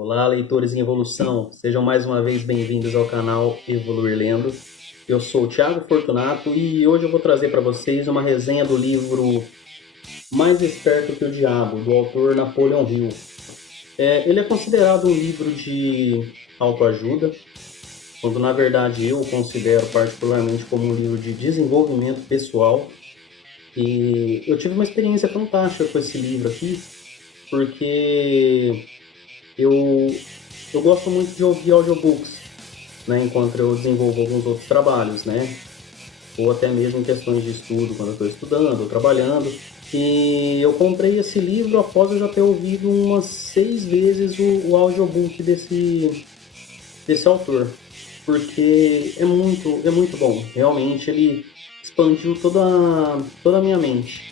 Olá, leitores em evolução, sejam mais uma vez bem-vindos ao canal Evoluir Lendo. Eu sou o Thiago Fortunato e hoje eu vou trazer para vocês uma resenha do livro Mais Esperto que o Diabo, do autor Napoleon Hill. Ele é considerado um livro de autoajuda, quando na verdade eu o considero particularmente como um livro de desenvolvimento pessoal. E eu tive uma experiência fantástica com esse livro aqui, porque eu, eu gosto muito de ouvir audiobooks, né, enquanto eu desenvolvo alguns outros trabalhos, né, ou até mesmo em questões de estudo, quando eu estou estudando ou trabalhando. E eu comprei esse livro após eu já ter ouvido umas 6 vezes o audiobook desse autor, porque é muito bom. Realmente ele expandiu toda a minha mente.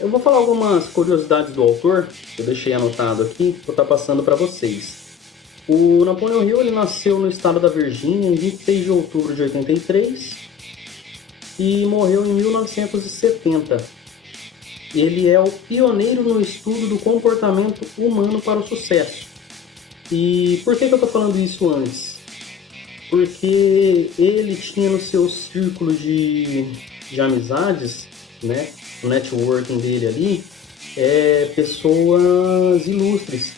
Eu vou falar algumas curiosidades do autor, que eu deixei anotado aqui, vou estar passando para vocês. O Napoleon Hill ele nasceu no estado da Virgínia em 26 de outubro de 83 e morreu em 1970. Ele é o pioneiro no estudo do comportamento humano para o sucesso. E por que eu estou falando isso antes? Porque ele tinha no seu círculo de amizades, né, o networking dele ali, pessoas ilustres.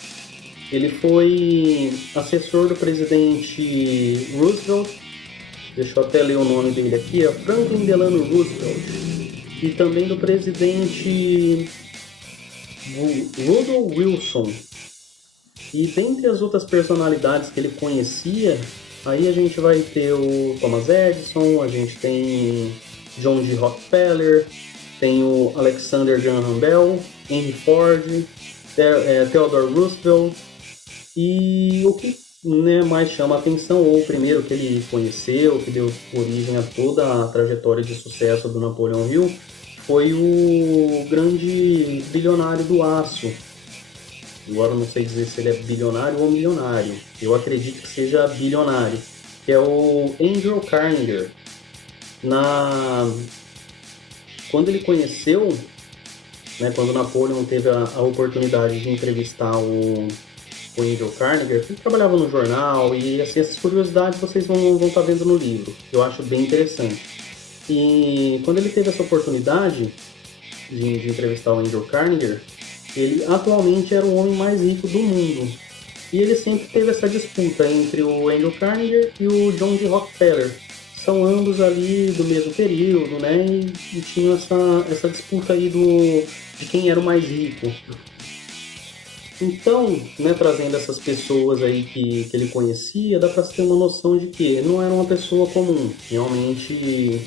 Ele foi assessor do presidente Roosevelt, deixa eu até ler o nome dele aqui, é Franklin Delano Roosevelt, e também do presidente Woodrow Wilson. E dentre as outras personalidades que ele conhecia, aí a gente vai ter o Thomas Edison, a gente tem John D. Rockefeller, tem o Alexander Graham Bell, Henry Ford, Theodore Roosevelt. E o que, né, mais chama a atenção, ou o primeiro que ele conheceu, que deu origem a toda a trajetória de sucesso do Napoleon Hill, foi o grande bilionário do aço. Agora não sei dizer se ele é bilionário ou milionário. Eu acredito que seja bilionário, que é o Andrew Carnegie. Quando ele conheceu, né, quando Napoleon teve a oportunidade de entrevistar o Andrew Carnegie, ele trabalhava no jornal e assim, essas curiosidades vocês vão estar vendo no livro, que eu acho bem interessante. E quando ele teve essa oportunidade de entrevistar o Andrew Carnegie, ele atualmente era o homem mais rico do mundo. E ele sempre teve essa disputa entre o Andrew Carnegie e o John D. Rockefeller. São ambos ali do mesmo período, né? E tinham essa disputa aí de quem era o mais rico. Então, né, trazendo essas pessoas aí que ele conhecia, dá para ter uma noção de que não era uma pessoa comum. Realmente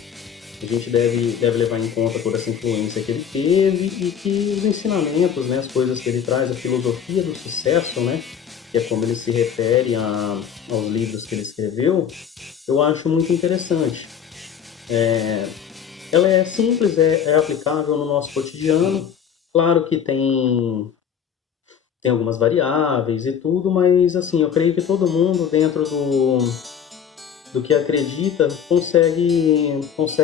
a gente deve levar em conta toda essa influência que ele teve e que os ensinamentos, né, as coisas que ele traz, a filosofia do sucesso, né, que é como ele se refere aos livros que ele escreveu, eu acho muito interessante. Ela é simples, é aplicável no nosso cotidiano. Claro que tem algumas variáveis e tudo, mas assim, eu creio que todo mundo dentro do que acredita consegue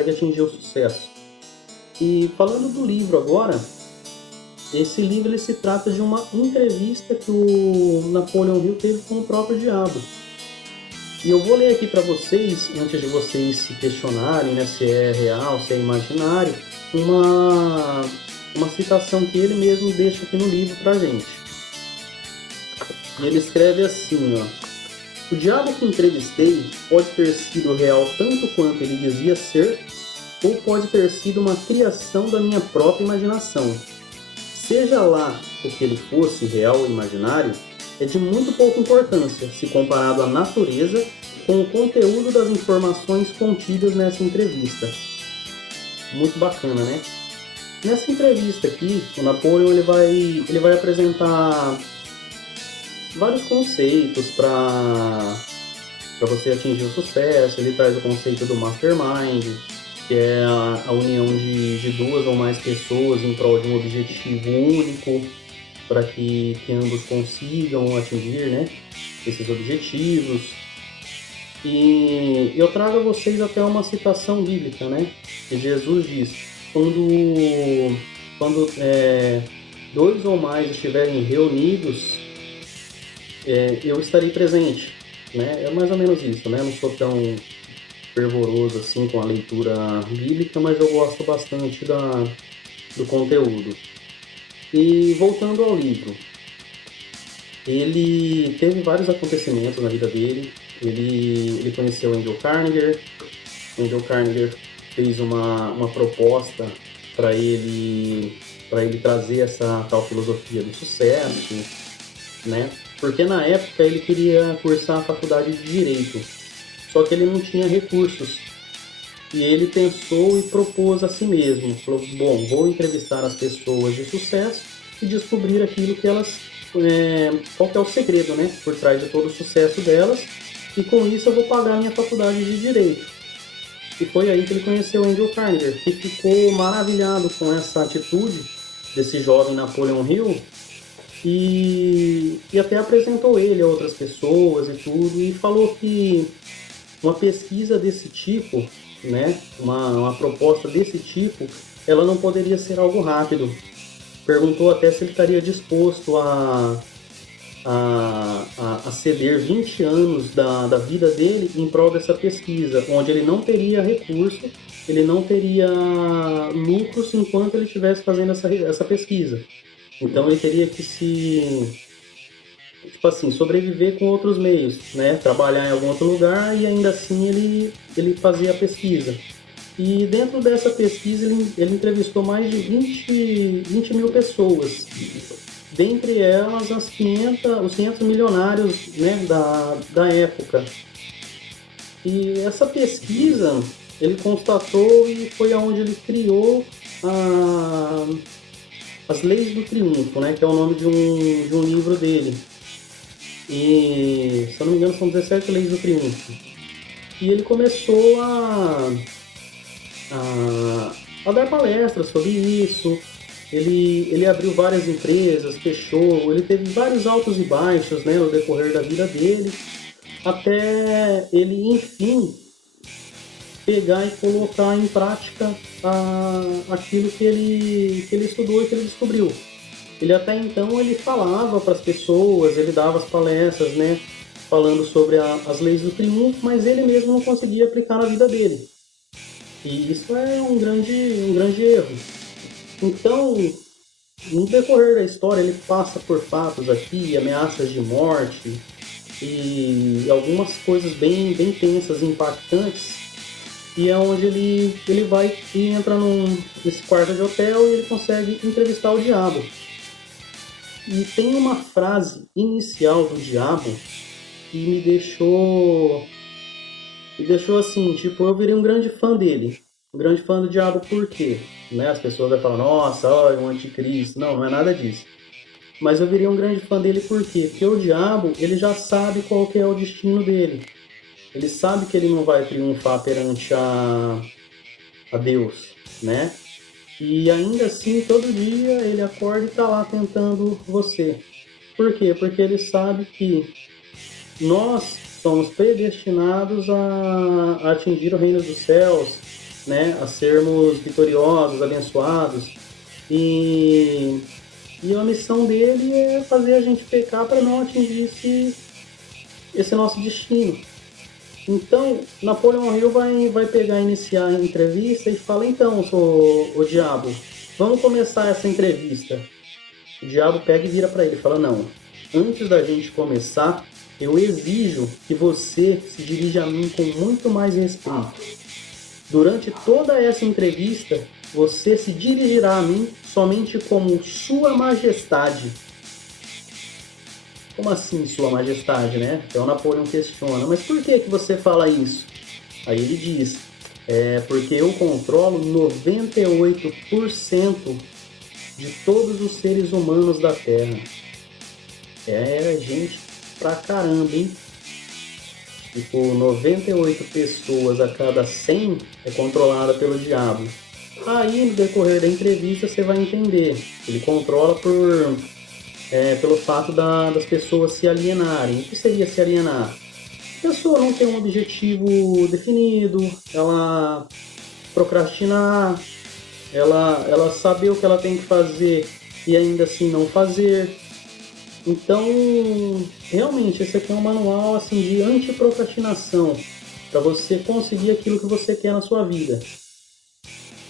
atingir o sucesso. E falando do livro agora, esse livro ele se trata de uma entrevista que o Napoleon Hill teve com o próprio diabo. E eu vou ler aqui para vocês, antes de vocês se questionarem, né, se é real, se é imaginário, uma citação que ele mesmo deixa aqui no livro para gente. E ele escreve assim, ó: o diabo que entrevistei pode ter sido real tanto quanto ele dizia ser, ou pode ter sido uma criação da minha própria imaginação. Seja lá o que ele fosse, real ou imaginário, é de muito pouca importância se comparado à natureza com o conteúdo das informações contidas nessa entrevista. Muito bacana, né? Nessa entrevista aqui, o Napoleon ele vai apresentar vários conceitos para você atingir o sucesso. Ele traz o conceito do mastermind, que é a união de duas ou mais pessoas em prol de um objetivo único, para que ambos consigam atingir, né, esses objetivos. E eu trago a vocês até uma citação bíblica, né, que Jesus diz: quando dois ou mais estiverem reunidos eu estarei presente, né? É mais ou menos isso, né? Eu não sou tão fervoroso assim com a leitura bíblica, mas eu gosto bastante do conteúdo. E voltando ao livro, ele teve vários acontecimentos na vida dele. Ele conheceu Andrew Carnegie. Andrew Carnegie fez uma proposta para ele trazer essa tal filosofia do sucesso, né? Porque na época ele queria cursar a faculdade de Direito, só que ele não tinha recursos. E ele pensou e propôs a si mesmo. Falou, bom, vou entrevistar as pessoas de sucesso e descobrir aquilo que elas... qual que é o segredo, né? Por trás de todo o sucesso delas. E com isso eu vou pagar a minha faculdade de Direito. E foi aí que ele conheceu Andrew Carnegie, que ficou maravilhado com essa atitude desse jovem Napoleon Hill e até apresentou ele a outras pessoas e tudo, e falou que uma pesquisa desse tipo, né, uma proposta desse tipo, ela não poderia ser algo rápido. Perguntou até se ele estaria disposto a ceder 20 anos da vida dele em prol dessa pesquisa, onde ele não teria recurso, ele não teria lucros enquanto ele estivesse fazendo essa pesquisa. Então ele teria que tipo assim, sobreviver com outros meios, né? Trabalhar em algum outro lugar e ainda assim ele fazia a pesquisa. E dentro dessa pesquisa ele entrevistou mais de 20 mil pessoas. Dentre elas os 500 milionários, né, da época. E essa pesquisa ele constatou e foi aonde ele criou as Leis do Triunfo, né, que é o nome de um livro dele. E, se eu não me engano, são 17 Leis do Triunfo. E ele começou a dar palestras sobre isso. Ele abriu várias empresas, fechou, ele teve vários altos e baixos, né, no decorrer da vida dele, até ele, enfim, pegar e colocar em prática aquilo que ele estudou e que ele descobriu. Ele até então ele falava para as pessoas, ele dava as palestras, né, falando sobre as leis do triunfo, mas ele mesmo não conseguia aplicar na vida dele. E isso é um grande erro. Então, no decorrer da história, ele passa por fatos aqui, ameaças de morte e algumas coisas bem tensas, impactantes. E é onde ele vai e entra nesse quarto de hotel e ele consegue entrevistar o diabo. E tem uma frase inicial do diabo que me deixou assim, tipo, eu virei um grande fã dele. Um grande fã do diabo por quê? Né? As pessoas vão falar, nossa, olha, um anticristo. Não, não é nada disso. Mas eu virei um grande fã dele por quê? Porque o diabo, ele já sabe qual que é o destino dele. Ele sabe que ele não vai triunfar perante a Deus, né? E ainda assim, todo dia ele acorda e está lá tentando você. Por quê? Porque ele sabe que nós somos predestinados a atingir o reino dos céus, né? A sermos vitoriosos, abençoados. E a missão dele é fazer a gente pecar para não atingir esse nosso destino. Então, Napoleon Hill vai pegar, iniciar a entrevista e fala, então, o diabo, vamos começar essa entrevista. O diabo pega e vira para ele e fala, não, antes da gente começar, eu exijo que você se dirija a mim com muito mais respeito. Durante toda essa entrevista, você se dirigirá a mim somente como Sua Majestade. Como assim, Sua Majestade, né? Então Napoleão questiona, mas por que você fala isso? Aí ele diz, porque eu controlo 98% de todos os seres humanos da Terra. É gente pra caramba, hein? Tipo, 98 pessoas a cada 100 é controlada pelo diabo. Aí, no decorrer da entrevista, você vai entender. Ele controla pelo fato das pessoas se alienarem. O que seria se alienar? A pessoa não tem um objetivo definido, ela procrastinar, ela saber o que ela tem que fazer e ainda assim não fazer. Então, realmente, esse aqui é um manual assim, de antiprocrastinação, para você conseguir aquilo que você quer na sua vida.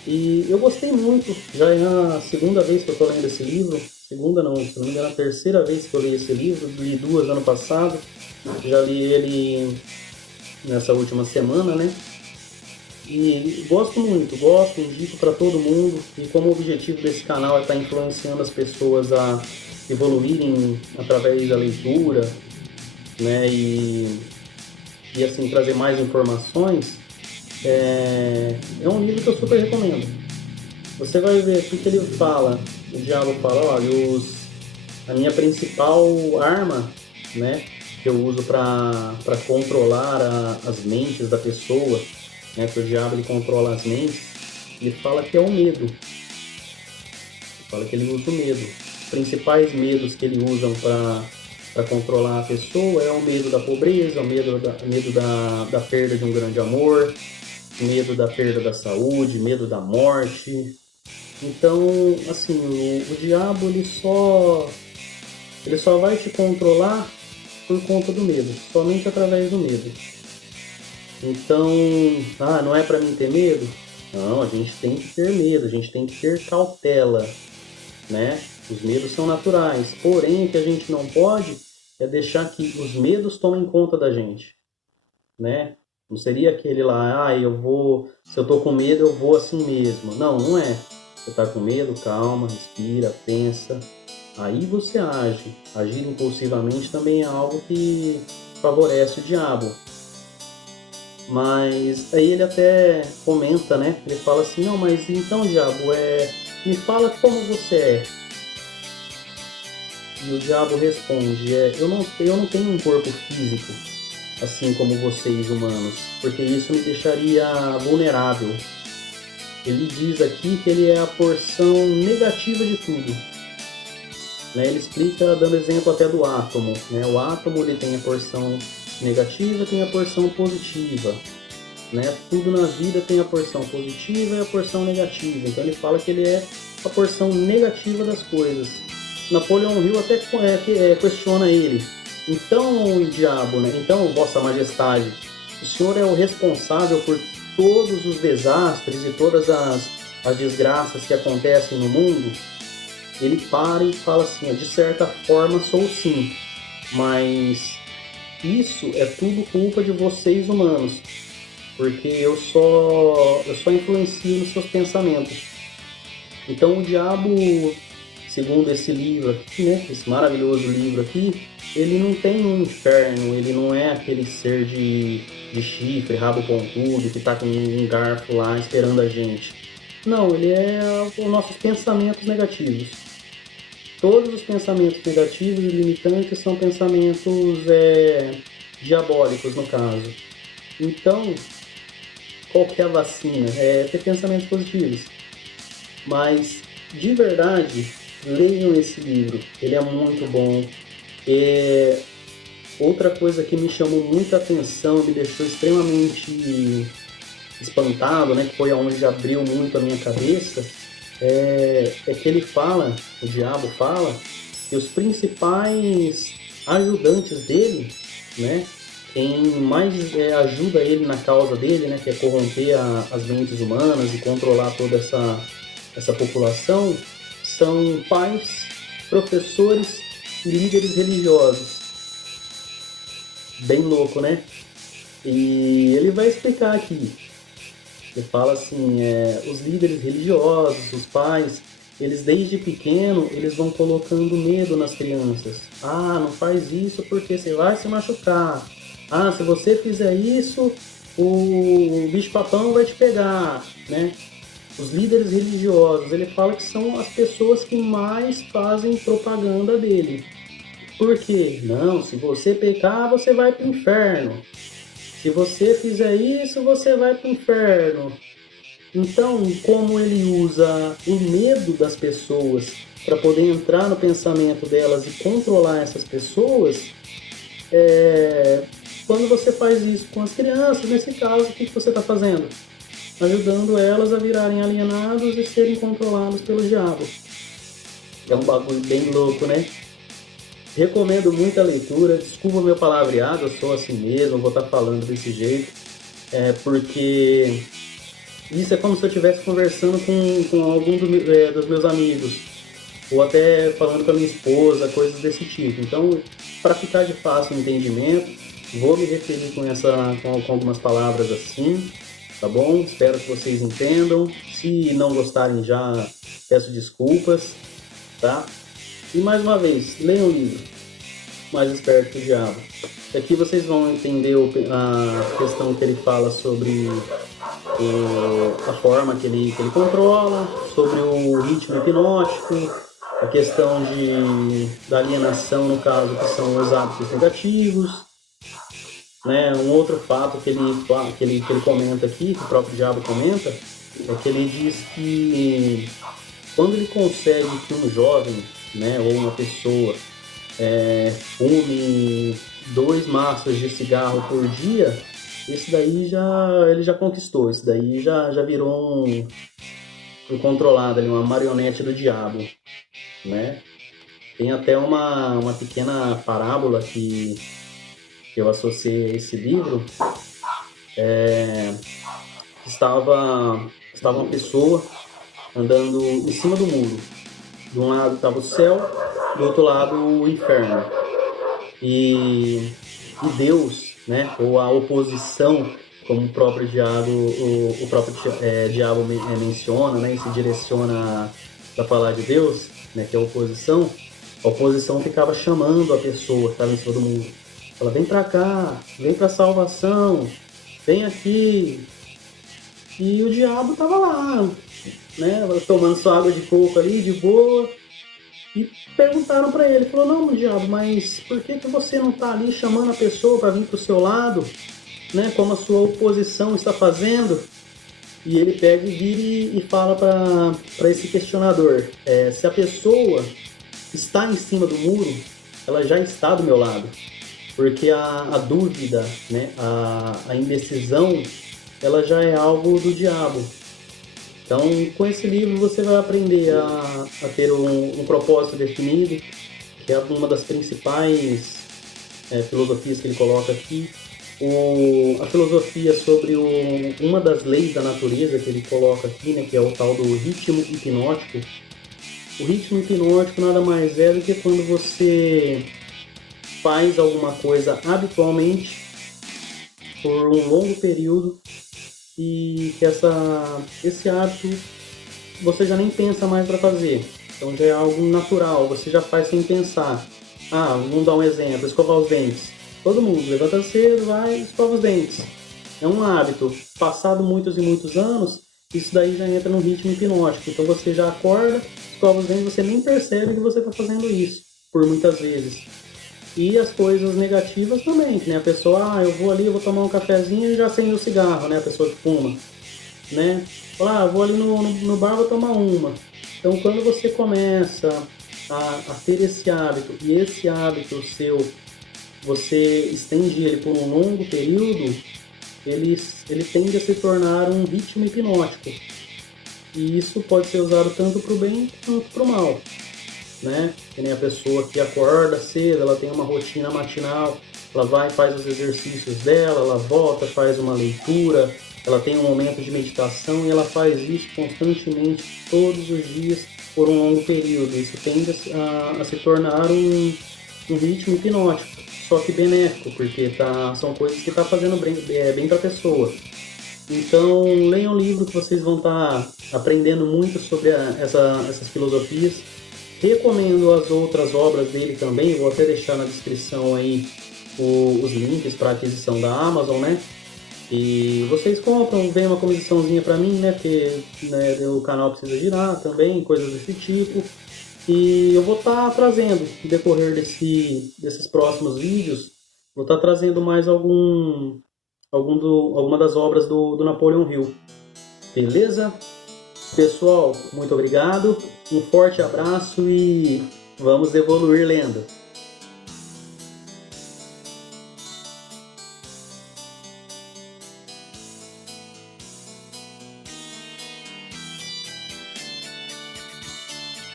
E eu gostei muito, já é a segunda vez que eu estou lendo esse livro, segunda não, se não me engano, a terceira vez que eu li esse livro, li duas ano passado, já li ele nessa última semana, né? E gosto muito, gosto, indico para todo mundo. E como o objetivo desse canal é estar influenciando as pessoas a evoluírem através da leitura, né? E assim, trazer mais informações, é um livro que eu super recomendo. Você vai ver aqui que ele fala, o diálogo fala, olha, a minha principal arma, né? Que eu uso para controlar as mentes da pessoa, né, que o diabo ele controla as mentes, ele fala que é o medo. Ele fala que ele usa o medo. Os principais medos que ele usa para controlar a pessoa é o medo da pobreza, o medo da perda de um grande amor, medo da perda da saúde, medo da morte. Então, assim, o diabo ele só vai te controlar por conta do medo, somente através do medo. Então, não é para mim ter medo? Não, a gente tem que ter medo, a gente tem que ter cautela, né? Os medos são naturais, porém o que a gente não pode é deixar que os medos tomem conta da gente, né? Não seria aquele lá, se eu tô com medo, eu vou assim mesmo. Não, não é. Você tá com medo, calma, respira, pensa, aí você age. Agir impulsivamente também é algo que favorece o diabo. Mas aí ele até comenta, né? Ele fala assim, não, mas então, diabo, me fala como você é. E o diabo responde, eu não tenho um corpo físico, assim como vocês humanos, porque isso me deixaria vulnerável. Ele diz aqui que ele é a porção negativa de tudo. Né? Ele explica dando exemplo até do átomo. Né? O átomo ele tem a porção negativa, tem a porção positiva. Né? Tudo na vida tem a porção positiva e a porção negativa. Então ele fala que ele é a porção negativa das coisas. Napoleão Hill até questiona ele. Então, diabo, né? Então, Vossa Majestade, o senhor é o responsável por todos os desastres e todas as desgraças que acontecem no mundo? Ele para e fala assim, de certa forma sou sim, mas isso é tudo culpa de vocês humanos, porque eu só influencio nos seus pensamentos. Então o diabo, segundo esse livro aqui, né, esse maravilhoso livro aqui, ele não tem um inferno, ele não é aquele ser de chifre, rabo pontudo, que está com um garfo lá esperando a gente. Não, ele é os nossos pensamentos negativos. Todos os pensamentos negativos e limitantes são pensamentos diabólicos, no caso. Então, qual que é a vacina? É ter pensamentos positivos. Mas, de verdade, leiam esse livro. Ele é muito bom. Outra coisa que me chamou muita atenção, me deixou extremamente espantado, né, que foi onde abriu muito a minha cabeça, é que ele fala, o diabo fala, que os principais ajudantes dele, né, quem mais ajuda ele na causa dele, né, que é corromper as mentes humanas e controlar toda essa população, são pais, professores e líderes religiosos. Bem louco, né? E ele vai explicar aqui. Ele fala assim, os líderes religiosos, os pais, eles desde pequeno, eles vão colocando medo nas crianças. Não faz isso porque você vai se machucar. Se você fizer isso, o bicho-papão vai te pegar, né? Os líderes religiosos, ele fala que são as pessoas que mais fazem propaganda dele. Por quê? Não, se você pecar, você vai para o inferno. Se você fizer isso, você vai para o inferno. Então, como ele usa o medo das pessoas para poder entrar no pensamento delas e controlar essas pessoas, quando você faz isso com as crianças, nesse caso, o que você está fazendo? Ajudando elas a virarem alienados e serem controlados pelo diabo. É um bagulho bem louco, né? Recomendo muita leitura. Desculpa o meu palavreado, eu sou assim mesmo, vou estar falando desse jeito. Porque isso é como se eu estivesse conversando com algum dos meus amigos, ou até falando com a minha esposa, coisas desse tipo. Então, para ficar de fácil entendimento, vou me referir com algumas palavras assim, tá bom? Espero que vocês entendam. Se não gostarem já, peço desculpas, tá? E mais uma vez, leiam o livro Mais Esperto que o Diabo. Aqui vocês vão entender a questão que ele fala sobre a forma que ele controla, sobre o ritmo hipnótico, a questão da alienação, no caso, que são os hábitos negativos. Né? Um outro fato que ele comenta aqui, que o próprio Diabo comenta, é que ele diz que quando ele consegue que um jovem, né, ou uma pessoa fume 2 maços de cigarro por dia, esse daí ele já conquistou, esse daí já virou um controlado ali, uma marionete do diabo, né? Tem até uma pequena parábola que eu associei a esse livro. Estava uma pessoa andando em cima do muro. De um lado estava o céu, do outro lado o inferno. E Deus, né, ou a oposição, como o próprio diabo menciona, né, e se direciona para falar de Deus, né, que é a oposição ficava chamando a pessoa que estava em cima do muro. Fala, vem para cá, vem para a salvação, vem aqui. E o diabo estava lá, né, tomando sua água de coco ali, de boa. E perguntaram para ele, falou, não, diabo, mas por que você não está ali chamando a pessoa para vir para o seu lado, né, como a sua oposição está fazendo? E ele pega e vira e fala para esse questionador, se a pessoa está em cima do muro, ela já está do meu lado. Porque a dúvida, né, a indecisão, ela já é algo do diabo. Então, com esse livro você vai aprender a ter um propósito definido, que é uma das principais filosofias que ele coloca aqui. A filosofia sobre uma das leis da natureza que ele coloca aqui, né, que é o tal do ritmo hipnótico. O ritmo hipnótico nada mais é do que quando você faz alguma coisa habitualmente por um longo período e que esse hábito você já nem pensa mais para fazer. Então já é algo natural, você já faz sem pensar. Vamos dar um exemplo, escovar os dentes. Todo mundo levanta cedo, vai, escova os dentes. É um hábito. Passado muitos e muitos anos, isso daí já entra no ritmo hipnótico. Então você já acorda, escova os dentes, você nem percebe que você está fazendo isso, por muitas vezes. E as coisas negativas também, né? A pessoa, eu vou ali, eu vou tomar um cafezinho e já acende o cigarro, né? A pessoa que fuma, né? Fala, eu vou ali no bar, vou tomar uma. Então, quando você começa a ter esse hábito, e esse hábito seu, você estende ele por um longo período, ele tende a se tornar um ritmo hipnótico. E isso pode ser usado tanto para o bem quanto para o mal. Né? Que nem a pessoa que acorda cedo, ela tem uma rotina matinal, ela vai e faz os exercícios dela, ela volta, faz uma leitura, ela tem um momento de meditação e ela faz isso constantemente, todos os dias, por um longo período. Isso tende a se tornar um ritmo hipnótico, só que benéfico, porque são coisas que estão fazendo bem para a pessoa. Então, leiam um livro que vocês vão estar aprendendo muito sobre essas filosofias. Recomendo as outras obras dele também, vou até deixar na descrição aí os links para aquisição da Amazon, né? E vocês compram, vem uma comissãozinha para mim, né? Porque né, o canal precisa girar também, coisas desse tipo. E eu vou estar trazendo, no decorrer desses próximos vídeos, vou estar trazendo mais alguma das obras do Napoleon Hill. Beleza? Pessoal, muito obrigado, um forte abraço e vamos evoluir lendo.